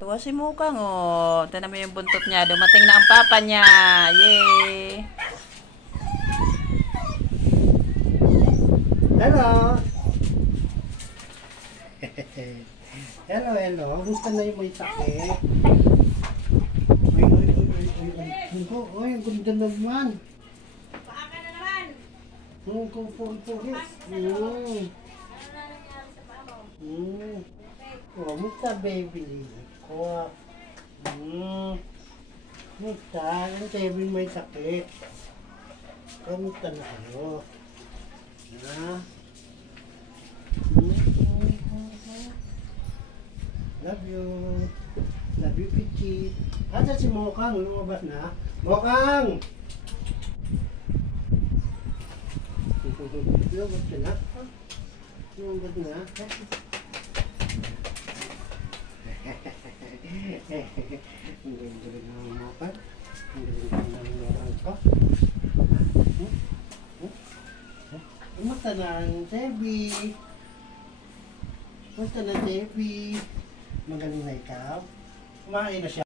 Tuwa si Mukang, oh. Tignan mo yung buntot niya. Dumating na ang papa niya. Yay! Hello! Hello, hello. Gusto na yung may sakit. Ay, ang ganda naman. Paaka na naman. Ang kupong-pungis. Ano na nangyari sa paa mo? Oh, musta baby ko. Musta? Ang baby may sakit. Kamusta na kayo? Ha? Love you. Love you, Pichi. Asa si Mokang? Lumabas na? Mokang! Lumabas ka na? Lumabas na? Ang galing-galing ng Mokang. Ang galing-galing ng Mokang ko. Kumusta na ang Sebi? Kumusta na Sebi? Magaling na ikaw? Kumain na siya.